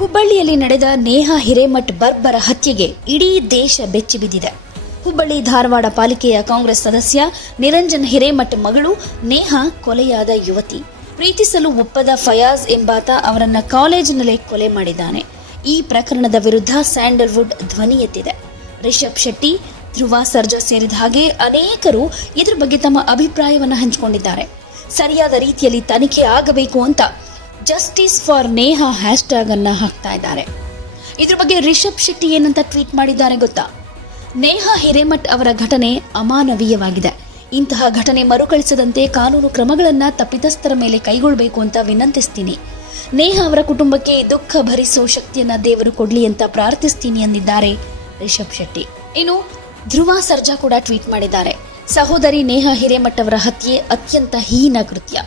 ಹುಬ್ಬಳ್ಳಿಯಲ್ಲಿ ನಡೆದ ನೇಹಾ ಹಿರೇಮಠ್ ಬರ್ಬರ ಹತ್ಯೆಗೆ ಇಡೀ ದೇಶ ಬೆಚ್ಚಿಬಿದ್ದಿದೆ. ಹುಬ್ಬಳ್ಳಿ ಧಾರವಾಡ ಪಾಲಿಕೆಯ ಕಾಂಗ್ರೆಸ್ ಸದಸ್ಯ ನಿರಂಜನ್ ಹಿರೇಮಠ್ ಮಗಳು ನೇಹಾ ಕೊಲೆಯಾದ ಯುವತಿ. ಪ್ರೀತಿಸಲು ಒಪ್ಪದ ಫಯಾಜ್ ಎಂಬಾತ ಅವರನ್ನ ಕಾಲೇಜಿನಲ್ಲೇ ಕೊಲೆ ಮಾಡಿದ್ದಾನೆ. ಈ ಪ್ರಕರಣದ ವಿರುದ್ಧ ಸ್ಯಾಂಡಲ್ವುಡ್ ಧ್ವನಿ ಎತ್ತಿದೆ. ರಿಷಬ್ ಶೆಟ್ಟಿ, ಧ್ರುವ ಸರ್ಜಾ ಸೇರಿದ ಹಾಗೆ ಅನೇಕರು ಇದರ ಬಗ್ಗೆ ತಮ್ಮ ಅಭಿಪ್ರಾಯವನ್ನು ಹಂಚಿಕೊಂಡಿದ್ದಾರೆ. ಸರಿಯಾದ ರೀತಿಯಲ್ಲಿ ತನಿಖೆ ಆಗಬೇಕು ಅಂತ ಜಸ್ಟಿಸ್ ಫಾರ್ ನೇಹಾ ಹ್ಯಾಶ್ಟ್ಯಾಗ್ ಅನ್ನ ಹಾಕ್ತಾ ಇದ್ದಾರೆ. ಇದ್ರ ಬಗ್ಗೆ ರಿಷಬ್ ಶೆಟ್ಟಿ ಏನಂತ ಟ್ವೀಟ್ ಮಾಡಿದ್ದಾರೆ ಗೊತ್ತಾ? ನೇಹಾ ಹಿರೇಮಠ್ ಅವರ ಘಟನೆ ಅಮಾನವೀಯವಾಗಿದೆ. ಇಂತಹ ಘಟನೆ ಮರುಕಳಿಸದಂತೆ ಕಾನೂನು ಕ್ರಮಗಳನ್ನ ತಪ್ಪಿತಸ್ಥರ ಮೇಲೆ ಕೈಗೊಳ್ಳಬೇಕು ಅಂತ ವಿನಂತಿಸ್ತೀನಿ. ನೇಹಾ ಅವರ ಕುಟುಂಬಕ್ಕೆ ದುಃಖ ಭರಿಸೋ ಶಕ್ತಿಯನ್ನ ದೇವರು ಕೊಡ್ಲಿ ಅಂತ ಪ್ರಾರ್ಥಿಸ್ತೀನಿ ಎಂದಿದ್ದಾರೆ ರಿಷಬ್ ಶೆಟ್ಟಿ. ಇನ್ನು ಧ್ರುವ ಸರ್ಜಾ ಕೂಡ ಟ್ವೀಟ್ ಮಾಡಿದ್ದಾರೆ. ಸಹೋದರಿ ನೇಹಾ ಹಿರೇಮಠ್ ಅವರ ಹತ್ಯೆ ಅತ್ಯಂತ ಹೀನ ಕೃತ್ಯ.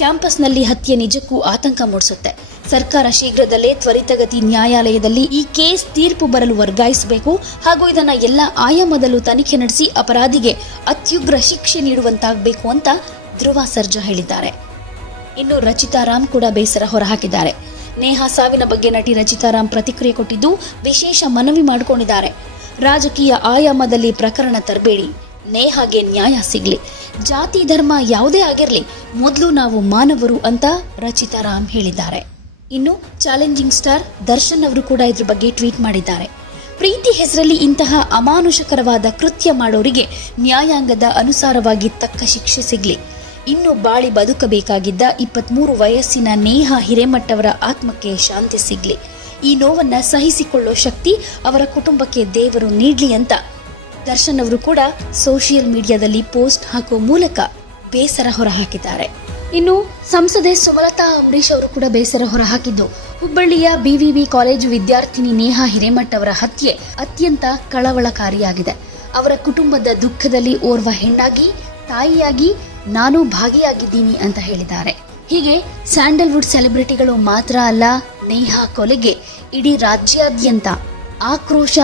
ಕ್ಯಾಂಪಸ್ನಲ್ಲಿ ಹತ್ಯೆ ನಿಜಕ್ಕೂ ಆತಂಕ ಮೂಡಿಸುತ್ತೆ. ಸರ್ಕಾರ ಶೀಘ್ರದಲ್ಲೇ ತ್ವರಿತಗತಿ ನ್ಯಾಯಾಲಯದಲ್ಲಿ ಈ ಕೇಸ್ ತೀರ್ಪು ಬರಲು ವರ್ಗಾಯಿಸಬೇಕು ಹಾಗೂ ಇದನ್ನ ಎಲ್ಲ ಆಯಾಮದಲ್ಲೂ ತನಿಖೆ ನಡೆಸಿ ಅಪರಾಧಿಗೆ ಅತ್ಯುಗ್ರ ಶಿಕ್ಷೆ ನೀಡುವಂತಾಗಬೇಕು ಅಂತ ಧ್ರುವ ಸರ್ಜಾ ಹೇಳಿದ್ದಾರೆ. ಇನ್ನು ರಚಿತಾ ರಾಮ್ ಕೂಡ ಬೇಸರ ಹೊರಹಾಕಿದ್ದಾರೆ. ನೇಹಾ ಸಾವಿನ ಬಗ್ಗೆ ನಟಿ ರಚಿತಾ ರಾಮ್ ಪ್ರತಿಕ್ರಿಯೆ ಕೊಟ್ಟಿದ್ದು ವಿಶೇಷ ಮನವಿ ಮಾಡಿಕೊಂಡಿದ್ದಾರೆ. ರಾಜಕೀಯ ಆಯಾಮದಲ್ಲಿ ಪ್ರಕರಣ ತರಬೇಡಿ, ನೇಹಾಗೆ ನ್ಯಾಯ ಸಿಗ್ಲಿ. ಜಾತಿ ಧರ್ಮ ಯಾವುದೇ ಆಗಿರಲಿ, ಮೊದಲು ನಾವು ಮಾನವರು ಅಂತ ರಚಿತಾ ರಾಮ್ ಹೇಳಿದ್ದಾರೆ. ಇನ್ನು ಚಾಲೆಂಜಿಂಗ್ ಸ್ಟಾರ್ ದರ್ಶನ್ ಅವರು ಕೂಡ ಇದ್ರ ಬಗ್ಗೆ ಟ್ವೀಟ್ ಮಾಡಿದ್ದಾರೆ. ಪ್ರೀತಿ ಹೆಸರಲ್ಲಿ ಇಂತಹ ಅಮಾನುಷಕರವಾದ ಕೃತ್ಯ ಮಾಡೋರಿಗೆ ನ್ಯಾಯಾಂಗದ ಅನುಸಾರವಾಗಿ ತಕ್ಕ ಶಿಕ್ಷೆ ಸಿಗ್ಲಿ. ಇನ್ನು ಬಾಳಿ ಬದುಕಬೇಕಾಗಿದ್ದ 23 ವಯಸ್ಸಿನ ನೇಹಾ ಹಿರೇಮಠ್ ಅವರ ಆತ್ಮಕ್ಕೆ ಶಾಂತಿ ಸಿಗ್ಲಿ. ಈ ನೋವನ್ನ ಸಹಿಸಿಕೊಳ್ಳೋ ಶಕ್ತಿ ಅವರ ಕುಟುಂಬಕ್ಕೆ ದೇವರು ನೀಡ್ಲಿ ಅಂತ ದರ್ಶನ್ ಅವರು ಕೂಡ ಸೋಷಿಯಲ್ ಮೀಡಿಯಾದಲ್ಲಿ ಪೋಸ್ಟ್ ಹಾಕುವ ಮೂಲಕ ಬೇಸರ ಹೊರಹಾಕಿದ್ದಾರೆ. ಇನ್ನು ಸಂಸದೆ ಸುಮಲತಾ ಅಂಬರೀಶ್ ಅವರು ಕೂಡ ಬೇಸರ ಹೊರಹಾಕಿದ್ದು, ಹುಬ್ಬಳ್ಳಿಯ ಬಿವಿವಿ ಕಾಲೇಜು ವಿದ್ಯಾರ್ಥಿನಿ ನೇಹಾ ಹಿರೇಮಠ್ ಅವರ ಹತ್ಯೆ ಅತ್ಯಂತ ಕಳವಳಕಾರಿಯಾಗಿದೆ. ಅವರ ಕುಟುಂಬದ ದುಃಖದಲ್ಲಿ ಓರ್ವ ಹೆಣ್ಣಾಗಿ, ತಾಯಿಯಾಗಿ ನಾನು ಭಾಗಿಯಾಗಿದ್ದೀನಿ ಅಂತ ಹೇಳಿದ್ದಾರೆ. ಹೀಗೆ ಸ್ಯಾಂಡಲ್ವುಡ್ ಸೆಲೆಬ್ರಿಟಿಗಳು ಮಾತ್ರ ಅಲ್ಲ, ನೇಹಾ ಕೊಲೆಗೆ ಇಡೀ ರಾಜ್ಯಾದ್ಯಂತ ಆಕ್ರೋಶ,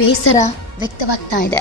ಬೇಸರ ವ್ಯಕ್ತವಾಗ್ತಾ ಇದೆ.